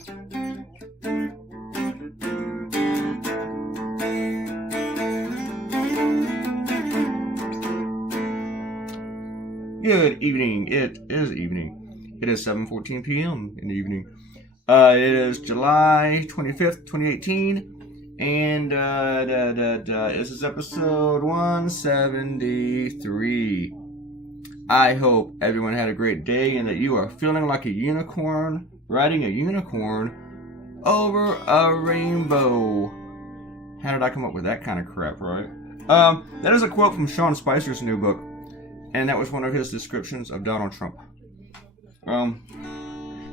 Good evening. It is evening. It is 7:14 p.m. in the evening. It is July 25th, 2018, and this is episode 173. I hope everyone had a great day and that you are feeling like a unicorn, riding a unicorn over a rainbow. How did I come up with that kind of crap, right? That is a quote from Sean Spicer's new book. And that was one of his descriptions of Donald Trump.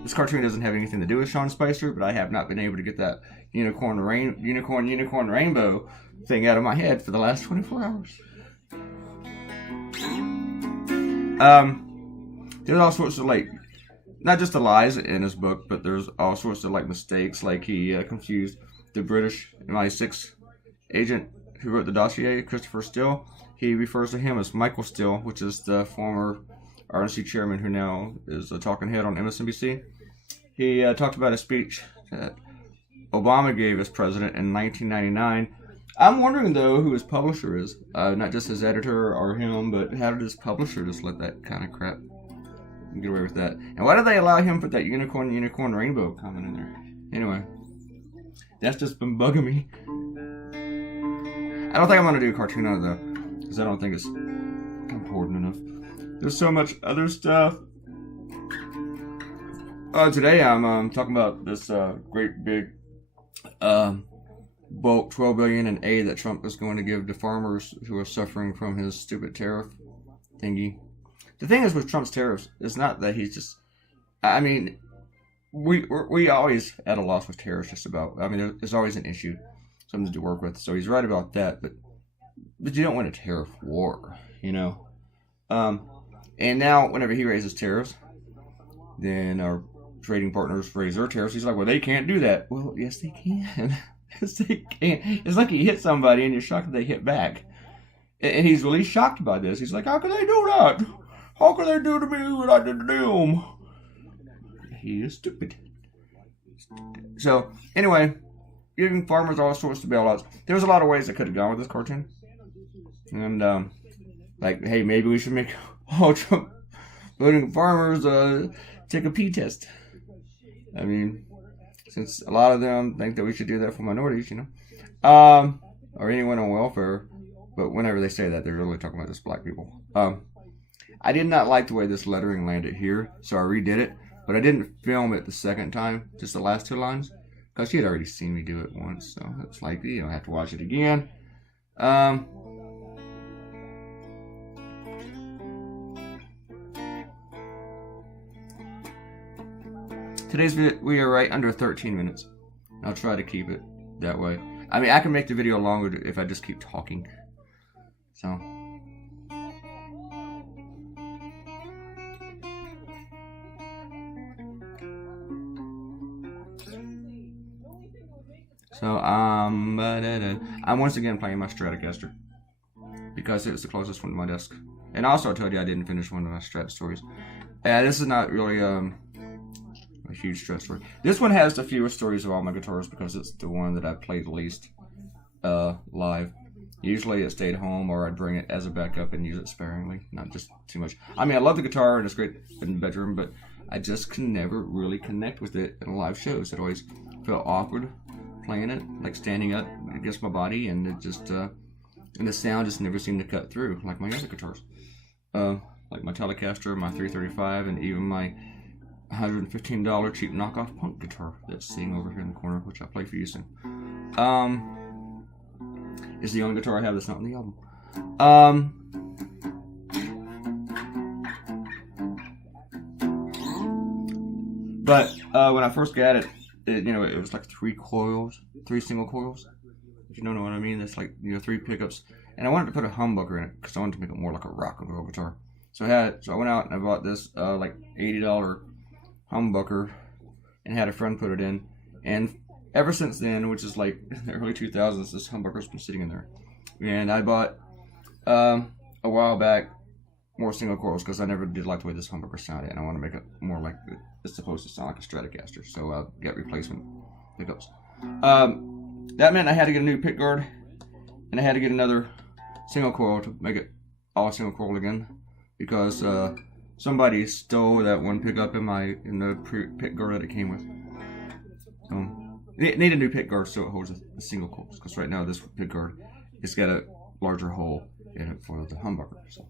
This cartoon doesn't have anything to do with Sean Spicer, but I have not been able to get that unicorn rainbow thing out of my head for the last 24 hours. There's all sorts of not just the lies in his book, but there's all sorts of mistakes. Like he confused the British MI6 agent who wrote the dossier, Christopher Steele. He refers to him as Michael Steele, which is the former RNC chairman who now is a talking head on MSNBC. He talked about a speech that Obama gave as president in 1999. I'm wondering, though, who his publisher is. Not just his editor or him, but how did his publisher just let that kind of crap get away with that? And why did they allow him to put that unicorn rainbow comment in there? Anyway, that's just been bugging me. I don't think I'm going to do a cartoon on it, though, because I don't think it's important enough. There's so much other stuff. Today I'm talking about this great big bulk $12 billion in aid that Trump is going to give to farmers who are suffering from his stupid tariff thingy. The thing is with Trump's tariffs, it's not that he's just. I mean, we always at a loss with tariffs. Just about. I mean, there's always an issue, something to work with. So he's right about that, but you don't win a tariff war, you know. And now whenever he raises tariffs, then our trading partners raise their tariffs. He's like, well, they can't do that. Well, yes, they can. Yes, they can. It's like you hit somebody and you're shocked that they hit back. And he's really shocked by this. He's like, how can they do that? How can they do to me what I did to them? He is stupid. So, anyway, giving farmers all sorts of bailouts. There's a lot of ways that could have gone with this cartoon. And, hey, maybe we should make all Trump voting farmers take a pee test. I mean, since a lot of them think that we should do that for minorities, you know, or anyone on welfare. But whenever they say that, they're really talking about just black people. I did not like the way this lettering landed here, so I redid it. But I didn't film it the second time, just the last two lines, because she had already seen me do it once. So it's like, you don't have to watch it again. Today's video, we are right under 13 minutes. I'll try to keep it that way. I mean, I can make the video longer if I just keep talking. So. I'm once again playing my Stratocaster because it's the closest one to my desk. And also I told you I didn't finish one of my Strat stories. This is not really a huge Strat story. This one has the fewest stories of all my guitars because it's the one that I played the least live. Usually it stayed home or I'd bring it as a backup and use it sparingly, not just too much. I mean, I love the guitar and it's great in the bedroom, but I just can never really connect with it in live shows. It always felt awkward playing it, like standing up against my body, and it just and the sound just never seemed to cut through like my other guitars, like my Telecaster, my 335, and even my $115 cheap knockoff punk guitar that's sitting over here in the corner, which I'll play for you soon. Is the only guitar I have that's not on the album. But when I first got it, it was like three single coils. If you don't know what I mean, that's like 3 pickups. And I wanted to put a humbucker in it because I wanted to make it more like a rock and roll guitar. So I went out and I bought this like $80 humbucker and had a friend put it in. And ever since then, which is like in the early 2000s, this humbucker's been sitting in there. And I bought a while back more single coils because I never did like the way this humbucker sounded, and I want to make it more like it's supposed to sound like a Stratocaster. So I'll get replacement pickups. That meant I had to get a new pick guard, and I had to get another single coil to make it all single coil again, because somebody stole that one pickup in the pick guard that it came with. Need a new pick guard so it holds a single coil, because right now this pick guard, it's got a larger hole in it for the humbucker. So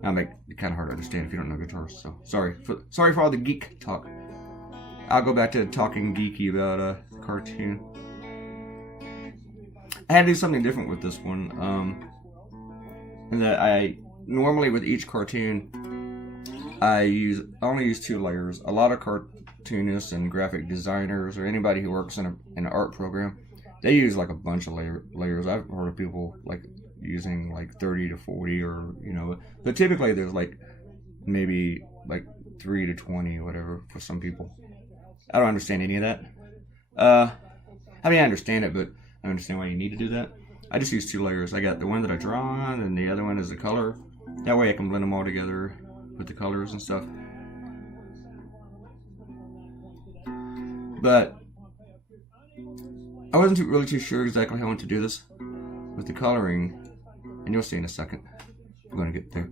that'll make it kind of hard to understand if you don't know guitars. So sorry for all the geek talk. I'll go back to talking geeky about the cartoon. I had to do something different with this one. And that I normally with each cartoon I only use 2 layers. A lot of cartoonists and graphic designers or anybody who works in an art program, they use like a bunch of layers. I've heard of people like using like 30 to 40, or but typically there's like maybe like 3 to 20 or whatever for some people. I don't understand any of that. I mean, I understand it, but I don't understand why you need to do that. I just use 2 layers. I got the one that I draw on, and the other one is the color. That way I can blend them all together with the colors and stuff. But I wasn't really too sure exactly how I want to do this with the coloring, and you'll see in a second. I'm going to get there.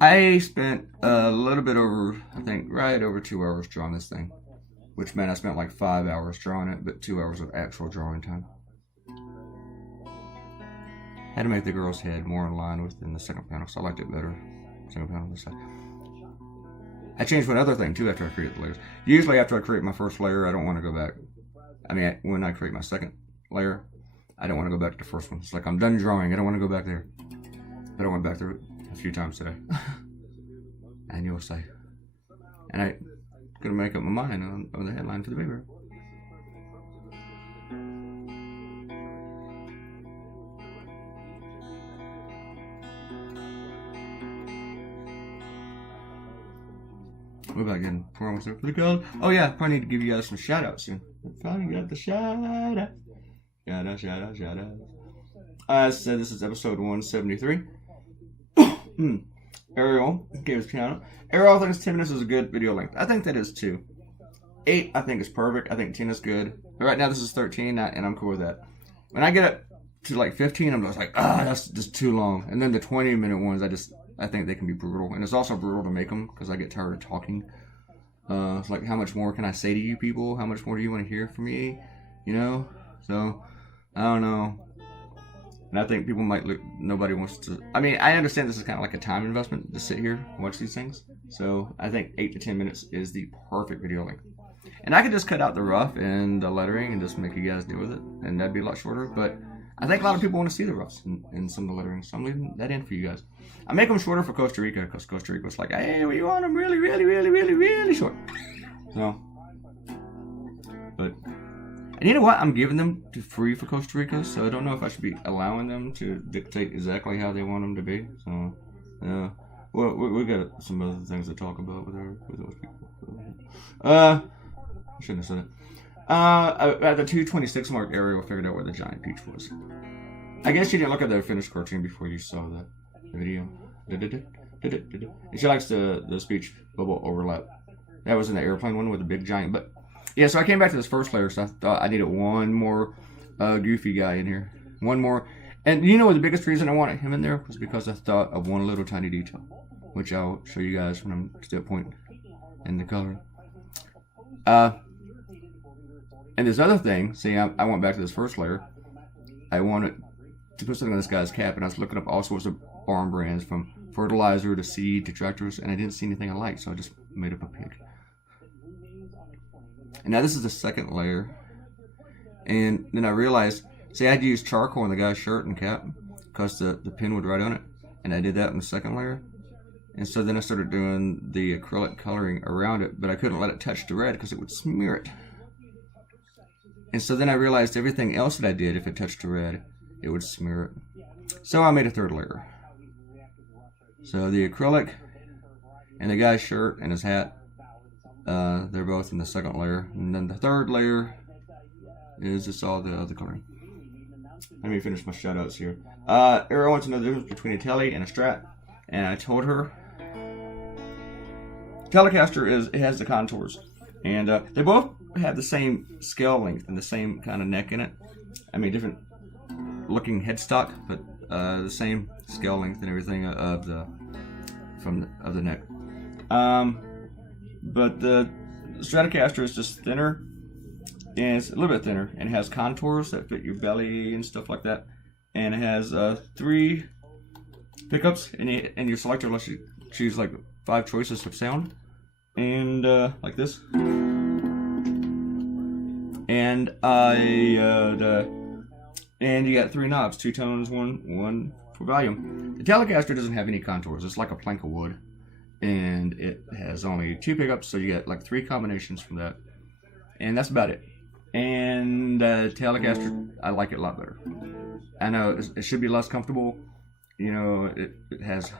I spent a little bit over, I think, right over 2 hours drawing this thing, which meant I spent like 5 hours drawing it, but 2 hours of actual drawing time. Had to make the girl's head more in line with in the second panel, so I liked it better. Second panel on this side. I changed one other thing too after I create the layers. Usually after I create my first layer, I don't want to go back. I mean, when I create my second layer, I don't want to go back to the first one. It's like I'm done drawing. I don't want to go back there. But I went back through it a few times today. And you'll see. And I'm going to make up my mind on the headline for the paper. What about getting almost there for the gold? Oh yeah, probably need to give you guys some shout outs soon. Finally got the shout out. Shout out. I said this is episode 173. Ariel gave us a shout out. Ariel thinks 10 minutes is a good video length. I think that is too. 8 I think is perfect. I think 10 is good. But right now this is 13 and I'm cool with that. When I get up to like 15, I'm just like, that's just too long. And then the 20-minute ones, I think they can be brutal. And it's also brutal to make them because I get tired of talking. It's like, how much more can I say to you people? How much more do you want to hear from me? So, I don't know. And I think people might look, nobody wants to, I mean, I understand this is kind of like a time investment to sit here and watch these things. So, I think 8 to 10 minutes is the perfect video length. And I could just cut out the rough and the lettering and just make you guys deal with it. And that'd be a lot shorter. But I think a lot of people want to see the roughs and some of the lettering. So I'm leaving that in for you guys. I make them shorter for Costa Rica because Costa Rica was like, hey, we want them really, really, really, really, really short. So, but, and you know what? I'm giving them to free for Costa Rica, so I don't know if I should be allowing them to dictate exactly how they want them to be. So, yeah. Well, we got some other things to talk about with those people. I shouldn't have said it. At the 2:26 mark, Ariel figured out where the giant peach was. I guess you didn't look at the finished cartoon before you saw the video. And she likes the speech bubble overlap. That was in the airplane one with the big giant. But yeah, so I came back to this first layer, so I thought I needed one more goofy guy in here. One more. And you know what the biggest reason I wanted him in there was because I thought of one little tiny detail, which I'll show you guys when I'm to that point in the color. And this other thing, see, I went back to this first layer. I wanted to put something on this guy's cap, and I was looking up all sorts of farm brands, from fertilizer to seed to tractors, and I didn't see anything I liked, so I just made up a pig. And now this is the second layer. And then I realized, see, I had to use charcoal on the guy's shirt and cap because the pin would write on it. And I did that in the second layer. And so then I started doing the acrylic coloring around it, but I couldn't let it touch the red because it would smear it. And so then I realized everything else that I did, if it touched the red, it would smear it. So I made a third layer. So the acrylic and the guy's shirt and his hat, they're both in the second layer. And then the third layer is just all the other coloring. Let me finish my shout outs here. Ariel wants to know the difference between a telly and a strat. And I told her Telecaster it has the contours, and they both have the same scale length and the same kind of neck in it. I mean, different looking headstock, but the same scale length and everything of the neck. But the Stratocaster is just thinner, and it's a little bit thinner, and it has contours that fit your belly and stuff like that. And it has 3 pickups, and your selector lets you choose like 5 choices of sound, and like this. And and you got 3 knobs, 2 tones, one for volume. The Telecaster doesn't have any contours. It's like a plank of wood, and it has only 2 pickups, so you get like 3 combinations from that, and that's about it. And Telecaster, I like it a lot better. I know it should be less comfortable. You know, it has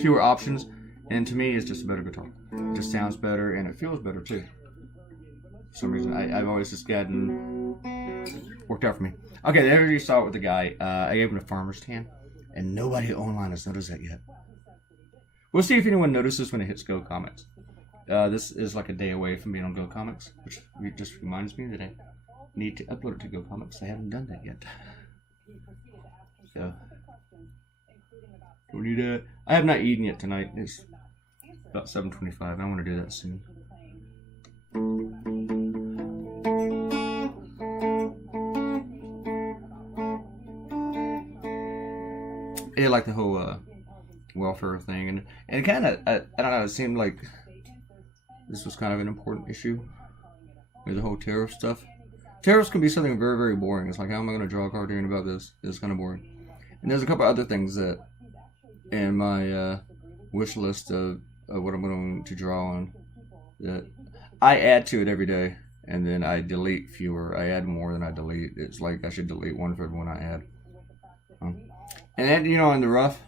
fewer options, and to me, it's just a better guitar. It just sounds better, and it feels better too. For some reason, I've always just gotten worked out for me. Okay, there you saw it with the guy. I gave him a farmer's tan, and nobody online has noticed that yet. We'll see if anyone notices when it hits Go Comics. This is like a day away from being on Go Comics, which just reminds me that I need to upload it to Go Comics. I haven't done that yet. So, we need I have not eaten yet tonight. It's about 7:25. I want to do that soon. Yeah, like the whole welfare thing, and it kind of I don't know. It seemed like this was kind of an important issue with the whole tariff stuff. Tariffs can be something very, very boring. It's like, how am I going to draw a cartoon about this? It's kind of boring. And there's a couple other things that in my wish list of what I'm going to draw on that I add to it every day, and then I delete fewer. I add more than I delete. It's like I should delete one for every one I add. And then, you know, in the rough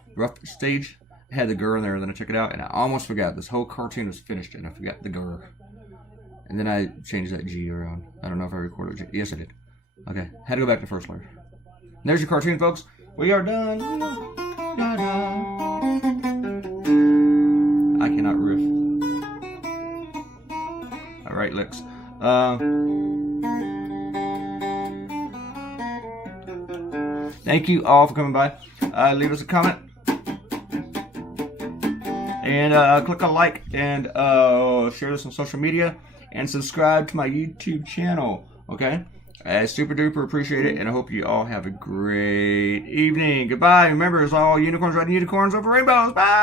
stage, I had the GUR in there, and then I took it out, and I almost forgot. This whole cartoon was finished, and I forgot the GUR. And then I changed that G around. I don't know if I recorded G. Yes, I did. Okay, had to go back to the first layer. And there's your cartoon, folks. We are done. I cannot riff. All right, licks. Thank you all for coming by. Leave us a comment. And click on like and share this on social media. And subscribe to my YouTube channel. Okay? I super duper appreciate it. And I hope you all have a great evening. Goodbye. Remember, it's all unicorns riding unicorns over rainbows. Bye.